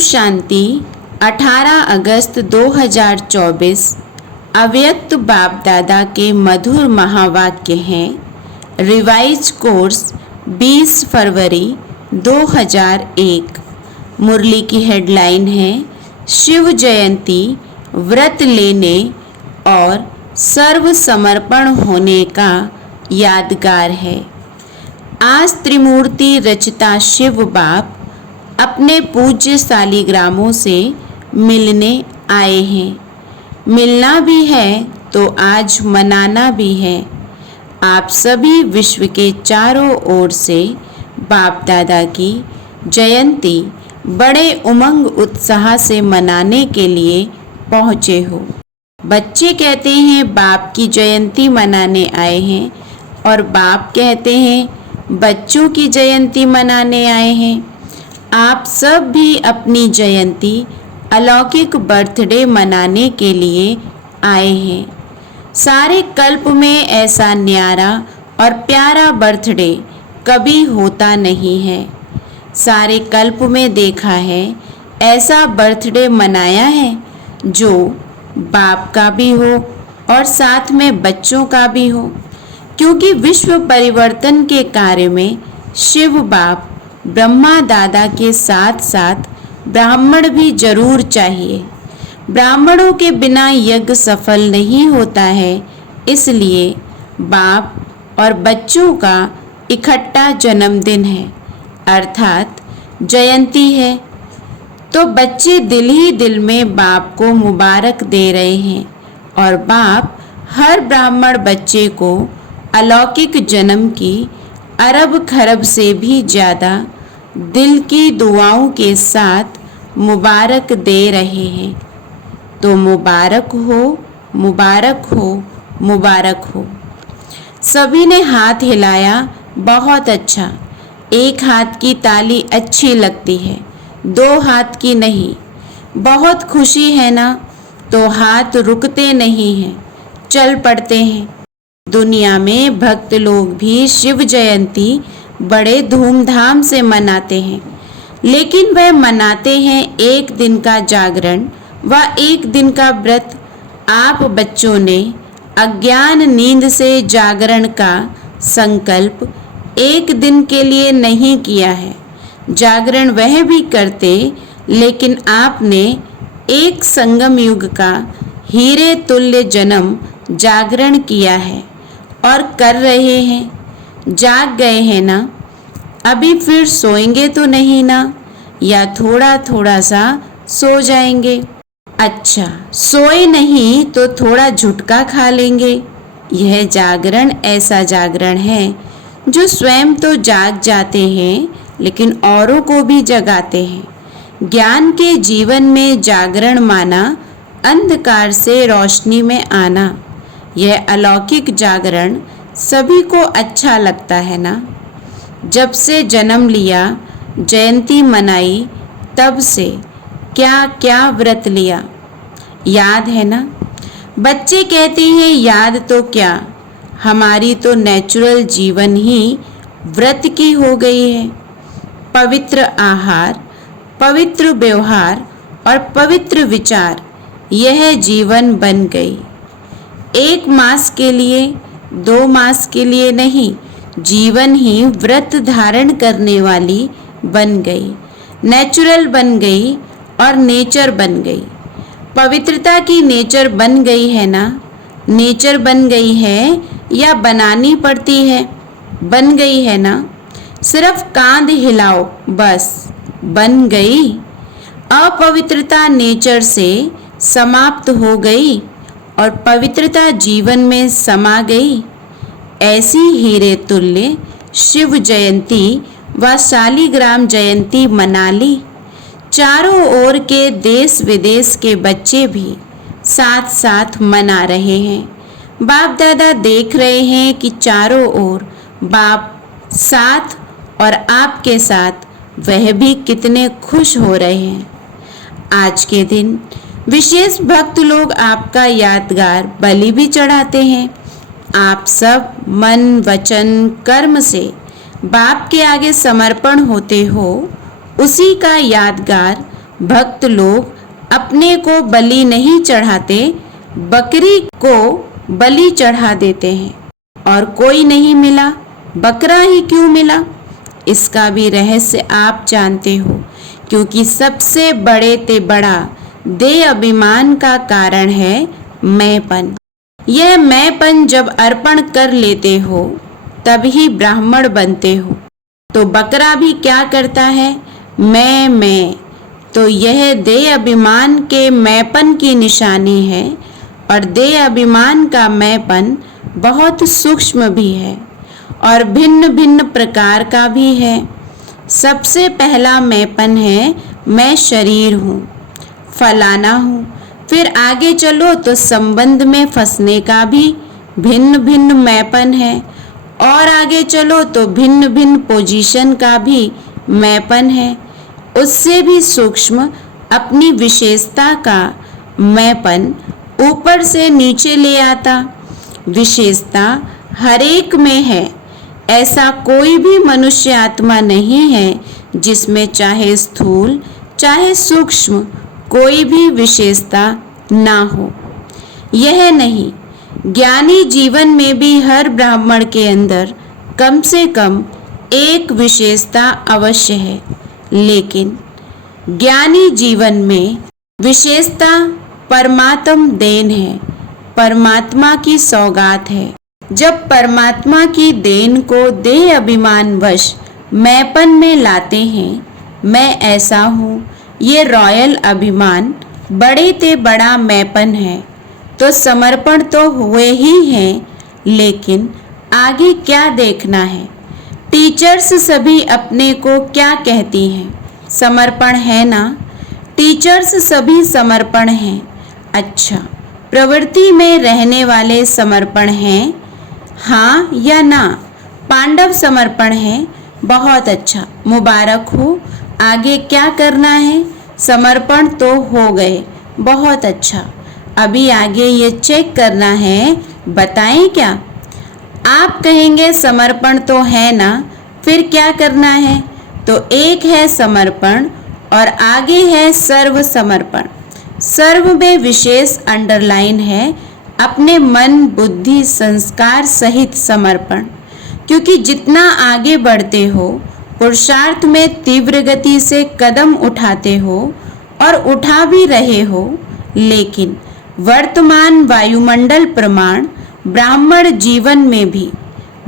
शांति 18 अगस्त 2024 अव्यक्त बाप दादा के मधुर महावाक्य हैं। रिवाइज कोर्स 20 फरवरी 2001। मुरली की हेडलाइन है शिव जयंती व्रत लेने और सर्व समर्पण होने का यादगार है। आज त्रिमूर्ति रचिता शिव बाप अपने पूज्य सालिग्रामों से मिलने आए हैं। मिलना भी है तो आज मनाना भी है। आप सभी विश्व के चारों ओर से बाप दादा की जयंती बड़े उमंग उत्साह से मनाने के लिए पहुँचे हो। बच्चे कहते हैं बाप की जयंती मनाने आए हैं और बाप कहते हैं बच्चों की जयंती मनाने आए हैं। आप सब भी अपनी जयंती अलौकिक बर्थडे मनाने के लिए आए हैं। सारे कल्प में ऐसा न्यारा और प्यारा बर्थडे कभी होता नहीं है। सारे कल्प में देखा है ऐसा बर्थडे मनाया है जो बाप का भी हो और साथ में बच्चों का भी हो, क्योंकि विश्व परिवर्तन के कार्य में शिव बाप ब्रह्मा दादा के साथ साथ ब्राह्मण भी जरूर चाहिए। ब्राह्मणों के बिना यज्ञ सफल नहीं होता है, इसलिए बाप और बच्चों का इकट्ठा जन्मदिन है अर्थात जयंती है। तो बच्चे दिल ही दिल में बाप को मुबारक दे रहे हैं और बाप हर ब्राह्मण बच्चे को अलौकिक जन्म की अरब खरब से भी ज़्यादा दिल की दुआओं के साथ मुबारक दे रहे हैं। तो मुबारक हो, मुबारक हो, मुबारक हो। सभी ने हाथ हिलाया, बहुत अच्छा। एक हाथ की ताली अच्छी लगती है, दो हाथ की नहीं। बहुत खुशी है ना, तो हाथ रुकते नहीं हैं, चल पड़ते हैं। दुनिया में भक्त लोग भी शिव जयंती बड़े धूमधाम से मनाते हैं, लेकिन वह मनाते हैं एक दिन का जागरण व एक दिन का व्रत। आप बच्चों ने अज्ञान नींद से जागरण का संकल्प एक दिन के लिए नहीं किया है। जागरण वह भी करते, लेकिन आपने एक संगम युग का हीरे तुल्य जन्म जागरण किया है और कर रहे हैं। जाग गए हैं ना, अभी फिर सोएंगे तो नहीं ना, या थोड़ा थोड़ा सा सो जाएंगे? अच्छा, सोए नहीं तो थोड़ा झुटका खा लेंगे। यह जागरण ऐसा जागरण है जो स्वयं तो जाग जाते हैं लेकिन औरों को भी जगाते हैं। ज्ञान के जीवन में जागरण माना अंधकार से रोशनी में आना। यह अलौकिक जागरण सभी को अच्छा लगता है ना। जब से जन्म लिया, जयंती मनाई, तब से क्या क्या व्रत लिया, याद है ना? बच्चे कहते हैं याद तो क्या, हमारी तो नेचुरल जीवन ही व्रत की हो गई है। पवित्र आहार, पवित्र व्यवहार और पवित्र विचार, यह जीवन बन गई। 1 मास के लिए, 2 मास के लिए नहीं, जीवन ही व्रत धारण करने वाली बन गई, नेचुरल बन गई और नेचर बन गई। पवित्रता की नेचर बन गई है ना? नेचर बन गई है या बनानी पड़ती है? बन गई है ना? सिर्फ कांध हिलाओ बस, बन गई। अपवित्रता नेचर से समाप्त हो गई और पवित्रता जीवन में समा गई। ऐसी हीरे तुल्य शिव जयंती व शालिग्राम जयंती मना ली। चारों ओर के देश विदेश के बच्चे भी साथ साथ मना रहे हैं। बाप दादा देख रहे हैं कि चारों ओर बाप साथ और आपके साथ वह भी कितने खुश हो रहे हैं। आज के दिन विशेष भक्त लोग आपका यादगार बलि भी चढ़ाते हैं। आप सब मन वचन कर्म से बाप के आगे समर्पण होते हो, उसी का यादगार भक्त लोग अपने को बलि नहीं चढ़ाते, बकरी को बलि चढ़ा देते हैं। और कोई नहीं मिला, बकरा ही क्यों मिला? इसका भी रहस्य आप जानते हो, क्योंकि सबसे बड़े ते बड़ा देह अभिमान का कारण है मैंपन। यह मैंपन जब अर्पण कर लेते हो तब ही ब्राह्मण बनते हो। तो बकरा भी क्या करता है? मैं। तो यह देह अभिमान के मैंपन की निशानी है। और देह अभिमान का मैंपन बहुत सूक्ष्म भी है और भिन्न भिन्न प्रकार का भी है। सबसे पहला मैंपन है मैं शरीर हूँ, फलाना हूँ। फिर आगे चलो तो संबंध में फंसने का भी भिन्न भिन्न मैंपन है। और आगे चलो तो भिन्न भिन्न पोजीशन का भी मैंपन है। उससे भी सूक्ष्म अपनी विशेषता का मैंपन ऊपर से नीचे ले आता। विशेषता हर एक में है। ऐसा कोई भी मनुष्य आत्मा नहीं है जिसमें चाहे स्थूल चाहे सूक्ष्म कोई भी विशेषता ना हो। यह नहीं, ज्ञानी जीवन में भी हर ब्राह्मण के अंदर कम से कम एक विशेषता अवश्य है। लेकिन ज्ञानी जीवन में विशेषता परमात्म देन है, परमात्मा की सौगात है। जब परमात्मा की देन को देह अभिमान वश मैंपन में लाते हैं, मैं ऐसा हूँ, ये रॉयल अभिमान बड़े ते बड़ा मैंपन है, तो समर्पण तो हुए ही हैं। लेकिन आगे क्या देखना है? टीचर्स सभी अपने को क्या कहती हैं? समर्पण है ना? टीचर्स सभी समर्पण हैं। अच्छा, प्रवृत्ति में रहने वाले समर्पण हैं, हाँ या ना? पांडव समर्पण है, बहुत अच्छा, मुबारक हो। आगे क्या करना है? समर्पण तो हो गए, बहुत अच्छा। अभी आगे ये चेक करना है, बताएं क्या? आप कहेंगे समर्पण तो है ना, फिर क्या करना है? तो एक है समर्पण और आगे है सर्व समर्पण। सर्व में विशेष अंडरलाइन है अपने मन बुद्धि संस्कार सहित समर्पण। क्योंकि जितना आगे बढ़ते हो, पुरुषार्थ में तीव्र गति से कदम उठाते हो और उठा भी रहे हो, लेकिन वर्तमान वायुमंडल प्रमाण ब्राह्मण जीवन में भी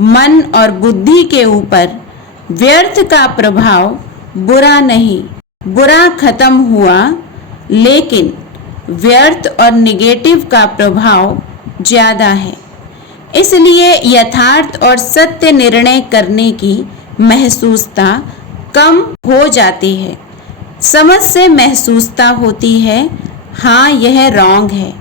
मन और बुद्धि के ऊपर व्यर्थ का प्रभाव बुरा नहीं, बुरा खत्म हुआ, लेकिन व्यर्थ और निगेटिव का प्रभाव ज़्यादा है। इसलिए यथार्थ और सत्य निर्णय करने की महसूसता कम हो जाती है। समझ से महसूसता होती है, हाँ यह रॉन्ग है,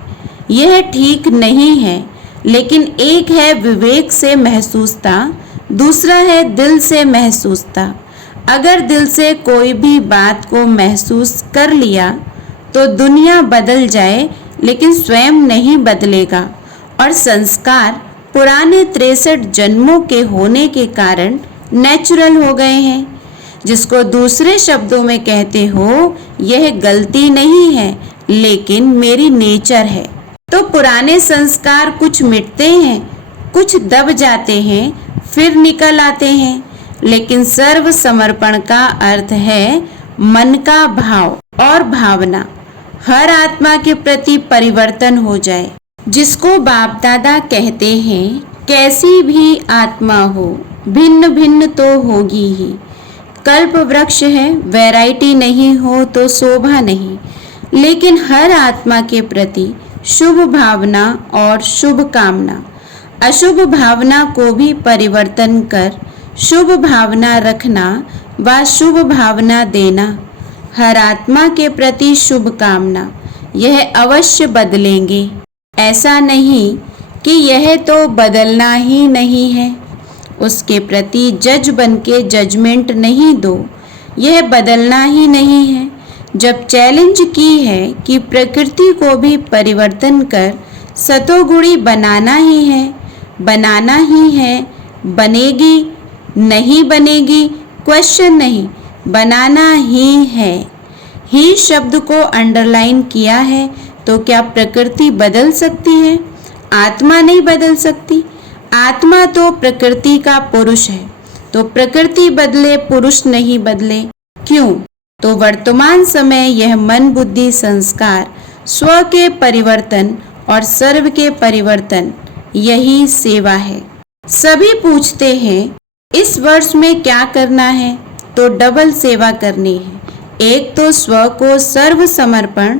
यह ठीक नहीं है। लेकिन एक है विवेक से महसूसता, दूसरा है दिल से महसूसता। अगर दिल से कोई भी बात को महसूस कर लिया तो दुनिया बदल जाए, लेकिन स्वयं नहीं बदलेगा। और संस्कार पुराने 63 जन्मों के होने के कारण नेचुरल हो गए हैं। जिसको दूसरे शब्दों में कहते हो, यह गलती नहीं है, लेकिन मेरी नेचर है। तो पुराने संस्कार कुछ मिटते हैं, कुछ दब जाते हैं, फिर निकल आते हैं। लेकिन सर्व समर्पण का अर्थ है मन का भाव और भावना हर आत्मा के प्रति परिवर्तन हो जाए। जिसको बाप दादा कहते हैं, कैसी भी आत्मा हो भिन्न भिन्न तो होगी ही। कल्प वृक्ष है, वैरायटी नहीं हो तो शोभा नहीं। लेकिन हर आत्मा के प्रति शुभ भावना और शुभ कामना, अशुभ भावना को भी परिवर्तन कर शुभ भावना रखना व शुभ भावना देना। हर आत्मा के प्रति शुभ कामना, यह अवश्य बदलेंगे। ऐसा नहीं कि यह तो बदलना ही नहीं है। उसके प्रति जज बन के जजमेंट नहीं दो, यह बदलना ही नहीं है। जब चैलेंज की है कि प्रकृति को भी परिवर्तन कर सतोगुणी बनाना ही है, बनाना ही है, बनेगी नहीं बनेगी क्वेश्चन नहीं, बनाना ही है। ही शब्द को अंडरलाइन किया है तो क्या प्रकृति बदल सकती है? आत्मा नहीं बदल सकती। आत्मा तो प्रकृति का पुरुष है, तो प्रकृति बदले पुरुष नहीं बदले। क्यों? तो वर्तमान समय यह मन बुद्धि संस्कार स्व के परिवर्तन और सर्व के परिवर्तन, यही सेवा है। सभी पूछते हैं इस वर्ष में क्या करना है, तो डबल सेवा करनी है। एक तो स्व को सर्व समर्पण,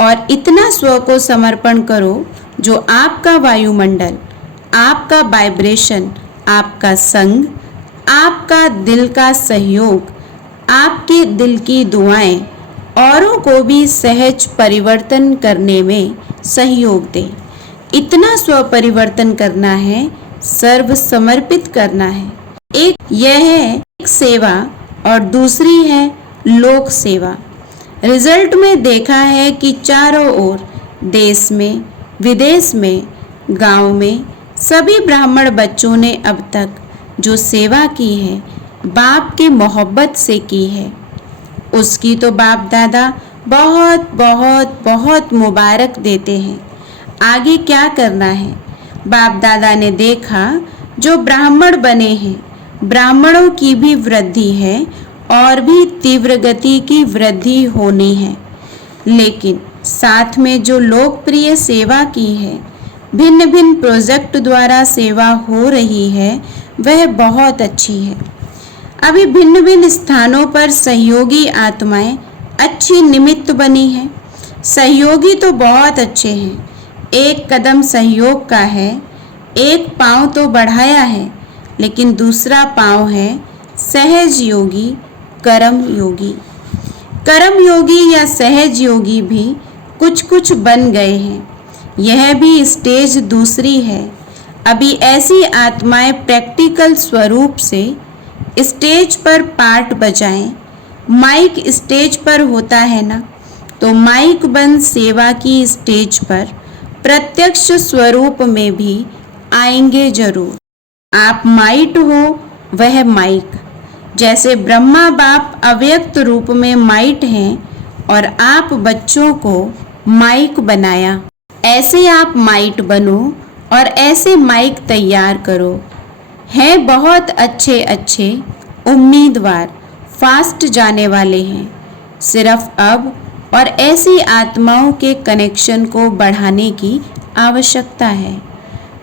और इतना स्व को समर्पण करो जो आपका वायुमंडल, आपका वाइब्रेशन, आपका संग, आपका दिल का सहयोग, आपके दिल की दुआएं औरों को भी सहज परिवर्तन करने में सहयोग दें। इतना स्व परिवर्तन करना है, सर्व समर्पित करना है। एक यह है एक सेवा और दूसरी है लोक सेवा। रिजल्ट में देखा है कि चारों ओर देश में, विदेश में, गांव में सभी ब्राह्मण बच्चों ने अब तक जो सेवा की है बाप की मोहब्बत से की है, उसकी तो बाप दादा बहुत बहुत बहुत मुबारक देते हैं। आगे क्या करना है? बाप दादा ने देखा जो ब्राह्मण बने हैं, ब्राह्मणों की भी वृद्धि है और भी तीव्र गति की वृद्धि होनी है। लेकिन साथ में जो लोकप्रिय सेवा की है, भिन्न भिन्न प्रोजेक्ट द्वारा सेवा हो रही है, वह बहुत अच्छी है। अभी भिन्न भिन्न स्थानों पर सहयोगी आत्माएं अच्छी निमित्त बनी है। सहयोगी तो बहुत अच्छे हैं। एक कदम सहयोग का है, एक पांव तो बढ़ाया है, लेकिन दूसरा पांव है सहज योगी, कर्म योगी। कर्म योगी या सहज योगी भी कुछ कुछ बन गए हैं। यह भी स्टेज दूसरी है। अभी ऐसी आत्माएं प्रैक्टिकल स्वरूप से स्टेज पर पार्ट बजाएं। माइक स्टेज पर होता है ना, तो माइक बंद सेवा की स्टेज पर प्रत्यक्ष स्वरूप में भी आएंगे जरूर। आप माइट हो, वह माइक। जैसे ब्रह्मा बाप अव्यक्त रूप में माइट हैं और आप बच्चों को माइक बनाया, ऐसे आप माइट बनो और ऐसे माइक तैयार करो। हैं बहुत अच्छे अच्छे उम्मीदवार, फास्ट जाने वाले हैं। सिर्फ अब और ऐसी आत्माओं के कनेक्शन को बढ़ाने की आवश्यकता है।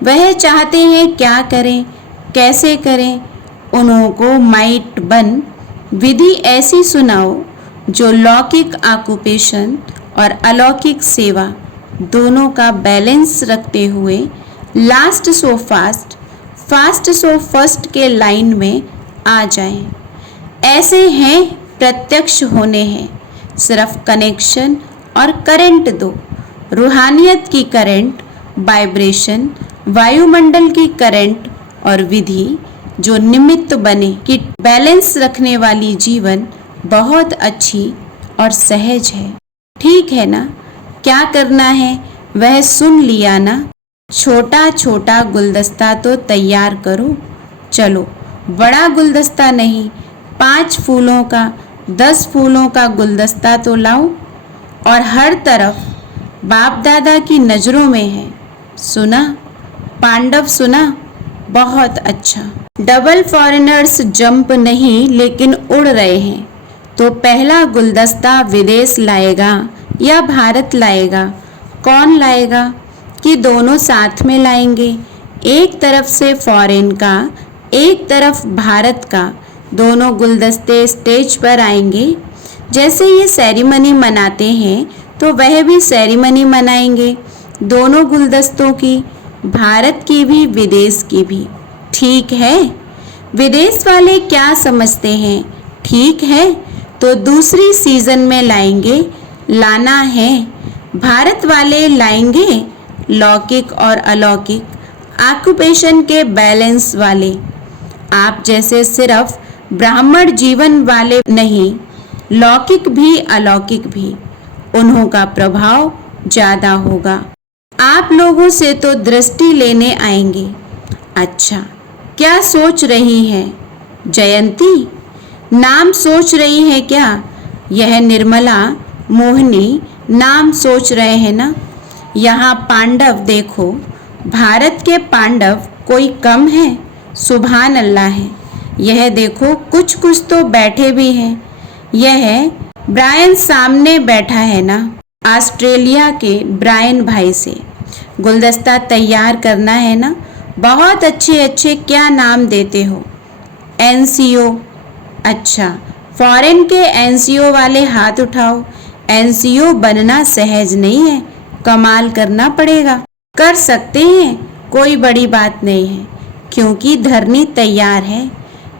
वह चाहते हैं क्या करें, कैसे करें। उन्हों को माइट बन विधि ऐसी सुनाओ जो लौकिक ऑक्यूपेशन और अलौकिक सेवा दोनों का बैलेंस रखते हुए last so fast, fast so first के लाइन में आ जाएं। ऐसे हैं प्रत्यक्ष होने हैं। सिर्फ कनेक्शन और करंट दो। रूहानियत की करंट, वाइब्रेशन, वायुमंडल की करंट और विधि जो निमित्त बने कि बैलेंस रखने वाली जीवन बहुत अच्छी और सहज है। ठीक है ना? क्या करना है वह सुन लिया ना? छोटा छोटा गुलदस्ता तो तैयार करो। चलो, बड़ा गुलदस्ता नहीं, 5 फूलों का, 10 फूलों का गुलदस्ता तो लाओ। और हर तरफ बाप दादा की नज़रों में है। सुना? पांडव सुना? बहुत अच्छा। डबल फॉरेनर्स जंप नहीं लेकिन उड़ रहे हैं। तो पहला गुलदस्ता विदेश लाएगा या भारत लाएगा? कौन लाएगा? कि दोनों साथ में लाएंगे। एक तरफ से फॉरेन का, एक तरफ भारत का, दोनों गुलदस्ते स्टेज पर आएंगे। जैसे ये सेरेमनी मनाते हैं तो वह भी सेरेमनी मनाएंगे, दोनों गुलदस्तों की, भारत की भी विदेश की भी। ठीक है? विदेश वाले क्या समझते हैं? ठीक है, तो दूसरी सीजन में लाएंगे, लाना है। भारत वाले लाएंगे लौकिक और अलौकिक ऑक्यूपेशन के बैलेंस वाले। आप जैसे सिर्फ ब्राह्मण जीवन वाले नहीं, लौकिक भी अलौकिक भी, उन्हों का प्रभाव ज़्यादा होगा। आप लोगों से तो दृष्टि लेने आएंगे। अच्छा, क्या सोच रही है जयंती? नाम सोच रही है क्या? यह निर्मला मोहिनी नाम सोच रहे हैं ना। यहाँ पांडव देखो, भारत के पांडव कोई कम है, सुभान अल्लाह है। यह देखो कुछ कुछ तो बैठे भी हैं। यह ब्रायन सामने बैठा है ना, ऑस्ट्रेलिया के ब्रायन भाई से गुलदस्ता तैयार करना है ना। बहुत अच्छे अच्छे क्या नाम देते हो। एनसीओ, अच्छा फॉरेन के एनसीओ वाले हाथ उठाओ। एनसीओ बनना सहज नहीं है, कमाल करना पड़ेगा। कर सकते हैं, कोई बड़ी बात नहीं है, क्योंकि धरनी तैयार है,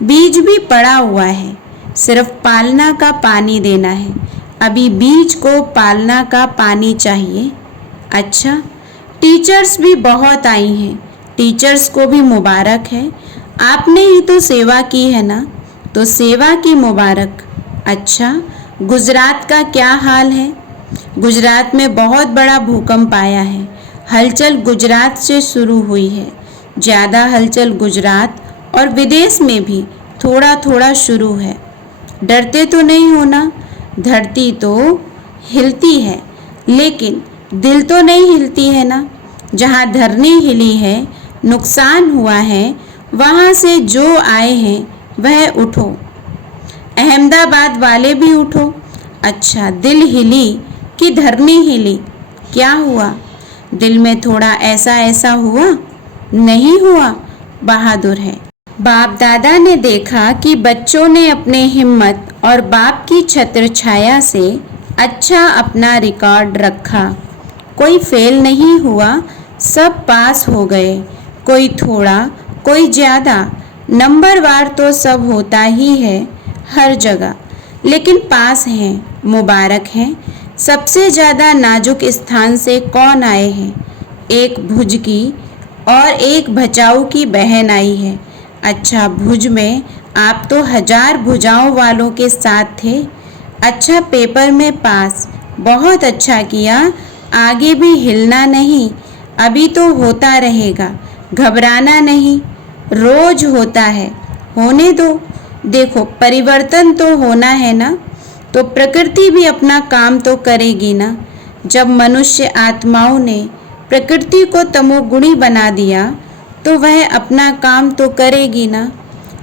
बीज भी पड़ा हुआ है, सिर्फ पालना का पानी देना है। अभी बीज को पालना का पानी चाहिए। अच्छा, टीचर्स भी बहुत आई हैं, टीचर्स को भी मुबारक है। आपने ही तो सेवा की है ना, तो सेवा की मुबारक। अच्छा, गुजरात का क्या हाल है? गुजरात में बहुत बड़ा भूकंप आया है। हलचल गुजरात से शुरू हुई है। ज़्यादा हलचल गुजरात और विदेश में भी थोड़ा थोड़ा शुरू है। डरते तो नहीं हो ना? धरती तो हिलती है, लेकिन दिल तो नहीं हिलती है ना। जहाँ धरनी हिली है, नुकसान हुआ है, वहाँ से जो आए हैं वह उठो। अहमदाबाद वाले भी उठो। अच्छा, दिल हिली कि धरनी हिली? क्या हुआ? दिल में थोड़ा ऐसा ऐसा हुआ? नहीं हुआ, बहादुर है। बाप दादा ने देखा कि बच्चों ने अपने हिम्मत और बाप की छत्र छाया से अच्छा अपना रिकॉर्ड रखा। कोई फेल नहीं हुआ, सब पास हो गए। कोई थोड़ा, कोई ज़्यादा, नंबरवार तो सब होता ही है हर जगह, लेकिन पास हैं, मुबारक हैं। सबसे ज़्यादा नाजुक स्थान से कौन आए हैं? एक भुज की और एक भचाऊ की बहन आई है। अच्छा, भुज में आप तो 1000 भुजाओं वालों के साथ थे। अच्छा, पेपर में पास, बहुत अच्छा किया। आगे भी हिलना नहीं, अभी तो होता रहेगा, घबराना नहीं, रोज होता है, होने दो। देखो, परिवर्तन तो होना है ना, तो प्रकृति भी अपना काम तो करेगी ना। जब मनुष्य आत्माओं ने प्रकृति को तमोगुणी बना दिया, तो वह अपना काम तो करेगी ना।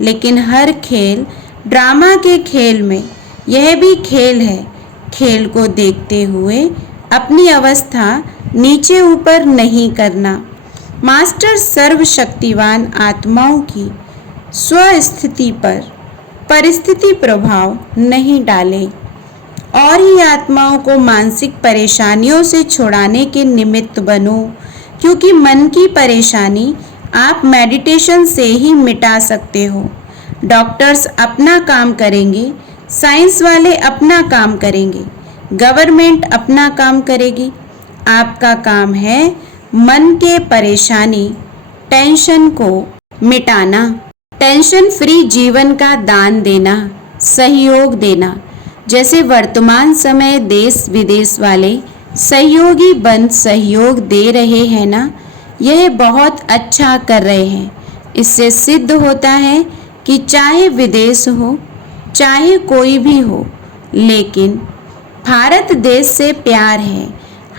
लेकिन हर खेल, ड्रामा के खेल में यह भी खेल है। खेल को देखते हुए अपनी अवस्था नीचे ऊपर नहीं करना। मास्टर सर्वशक्तिवान आत्माओं की स्वस्थिति पर परिस्थिति प्रभाव नहीं डाले और ही आत्माओं को मानसिक परेशानियों से छुड़ाने के निमित्त बनो, क्योंकि मन की परेशानी आप मेडिटेशन से ही मिटा सकते हो। डॉक्टर्स अपना काम करेंगे, साइंस वाले अपना काम करेंगे, गवर्नमेंट अपना काम करेगी। आपका काम है मन के परेशानी, टेंशन को मिटाना, टेंशन फ्री जीवन का दान देना, सहयोग देना। जैसे वर्तमान समय देश विदेश वाले सहयोगी बन सहयोग दे रहे हैं ना, यह बहुत अच्छा कर रहे हैं। इससे सिद्ध होता है कि चाहे विदेश हो, चाहे कोई भी हो, लेकिन भारत देश से प्यार है।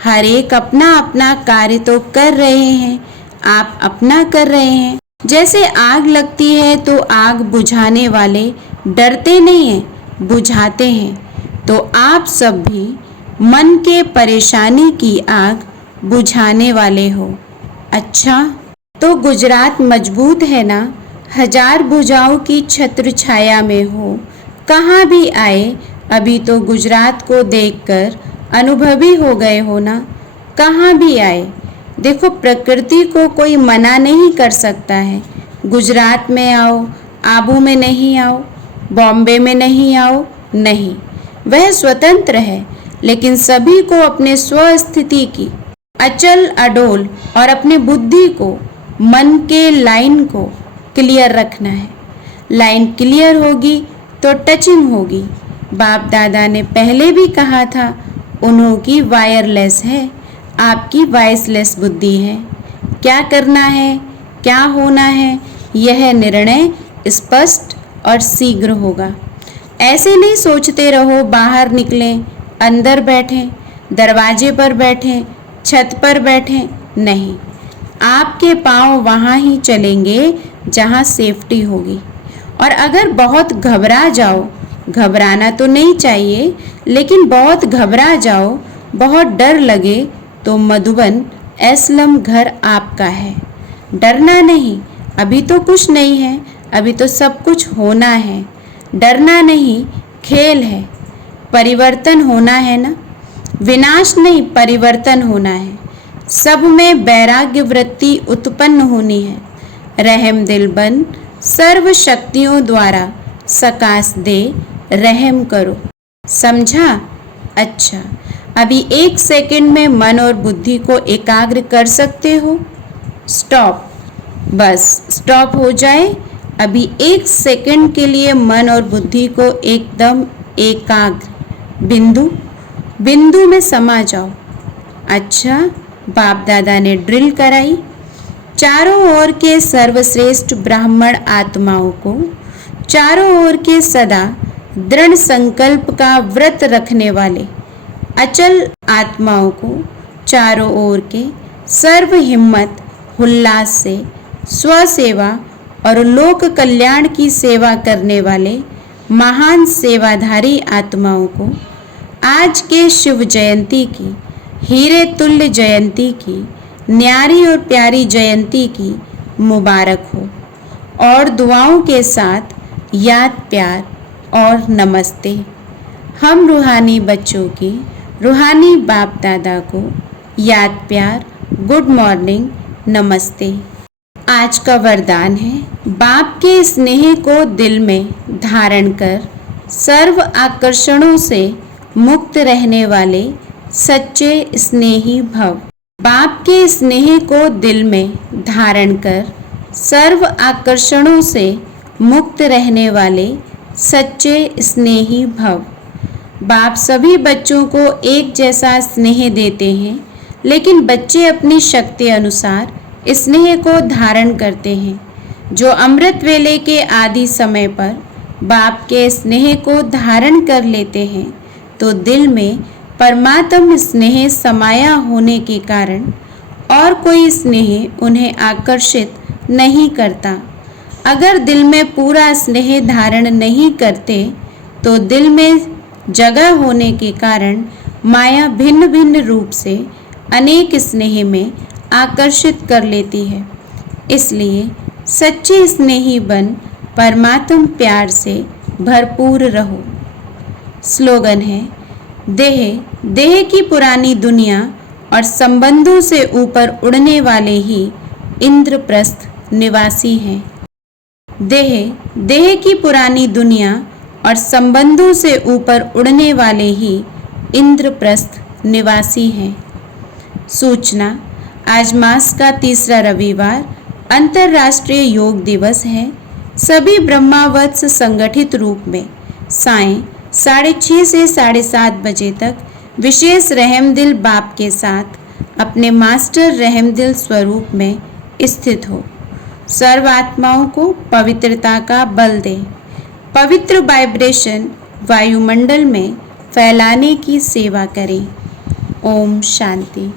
हर एक अपना अपना कार्य तो कर रहे हैं, आप अपना कर रहे हैं। जैसे आग लगती है तो आग बुझाने वाले डरते नहीं हैं, बुझाते हैं। तो आप सब भी मन के परेशानी की आग बुझाने वाले हो। अच्छा, तो गुजरात मजबूत है ना, 1000 भुजाओं की छत्र छाया में हो। कहाँ भी आए, अभी तो गुजरात को देखकर अनुभवी हो गए हो ना। कहाँ भी आए, देखो प्रकृति को कोई मना नहीं कर सकता है। गुजरात में आओ, आबू में नहीं आओ, बॉम्बे में नहीं आओ, नहीं, वह स्वतंत्र है। लेकिन सभी को अपने स्वस्थिति की अचल अडोल और अपने बुद्धि को, मन के लाइन को क्लियर रखना है। लाइन क्लियर होगी तो टचिंग होगी। बाप दादा ने पहले भी कहा था, उन्हों की वायरलेस है, आपकी वॉइसलेस बुद्धि है। क्या करना है, क्या होना है, यह निर्णय स्पष्ट और शीघ्र होगा। ऐसे नहीं सोचते रहो बाहर निकलें अंदर बैठें, दरवाजे पर बैठें, छत पर बैठें, नहीं, आपके पाँव वहाँ ही चलेंगे जहाँ सेफ्टी होगी। और अगर बहुत घबरा जाओ, घबराना तो नहीं चाहिए, लेकिन बहुत घबरा जाओ, बहुत डर लगे, तो मधुबन एस्लम घर आपका है। डरना नहीं, अभी तो कुछ नहीं है, अभी तो सब कुछ होना है। डरना नहीं, खेल है, परिवर्तन होना है ना, विनाश नहीं, परिवर्तन होना है। सब में वैराग्य वृत्ति उत्पन्न होनी है। रहम दिल बन सर्व शक्तियों द्वारा सकाश दे रहम करो। समझा? अच्छा, अभी 1 सेकंड में मन और बुद्धि को एकाग्र कर सकते हो? स्टॉप, बस स्टॉप हो जाए। अभी 1 सेकंड के लिए मन और बुद्धि को एकदम एकाग्र, बिंदु बिंदु में समा जाओ। अच्छा, बाप दादा ने ड्रिल कराई। चारों ओर के सर्वश्रेष्ठ ब्राह्मण आत्माओं को, चारों ओर के सदा दृढ़ संकल्प का व्रत रखने वाले अचल आत्माओं को, चारों ओर के सर्व हिम्मत उल्लास से स्वसेवा और लोक कल्याण की सेवा करने वाले महान सेवाधारी आत्माओं को आज के शिव जयंती की, हीरे तुल्य जयंती की, न्यारी और प्यारी जयंती की मुबारक हो। और दुआओं के साथ याद प्यार और नमस्ते। हम रूहानी बच्चों की रूहानी बाप दादा को याद प्यार, गुड मॉर्निंग, नमस्ते। आज का वरदान है, बाप के स्नेह को दिल में धारण कर सर्व आकर्षणों से मुक्त रहने वाले सच्चे स्नेही भव। बाप के स्नेह को दिल में धारण कर सर्व आकर्षणों से मुक्त रहने वाले सच्चे स्नेही भव। बाप सभी बच्चों को एक जैसा स्नेह देते हैं, लेकिन बच्चे अपनी शक्ति अनुसार स्नेह को धारण करते हैं। जो अमृत वेले के आदि समय पर बाप के स्नेह को धारण कर लेते हैं, तो दिल में परमात्म स्नेह समाया होने के कारण और कोई स्नेह उन्हें आकर्षित नहीं करता। अगर दिल में पूरा स्नेह धारण नहीं करते, तो दिल में जगह होने के कारण माया भिन्न भिन्न रूप से अनेक स्नेह में आकर्षित कर लेती है। इसलिए सच्चे स्नेही बन परमात्म प्यार से भरपूर रहो। स्लोगन है, देह की पुरानी दुनिया और संबंधों से ऊपर उड़ने वाले ही इंद्रप्रस्थ निवासी हैं। देह की पुरानी दुनिया और संबंधों से ऊपर उड़ने वाले ही इंद्रप्रस्थ निवासी हैं। सूचना, आज मास का तीसरा रविवार अंतर्राष्ट्रीय योग दिवस है। सभी ब्रह्मावत्स संगठित रूप में सायं 6:30 से 7:30 बजे तक विशेष रहमदिल बाप के साथ अपने मास्टर रहमदिल स्वरूप में स्थित हो। सर्व आत्माओं को पवित्रता का बल दे, पवित्र वाइब्रेशन वायुमंडल में फैलाने की सेवा करें। ओम शांति।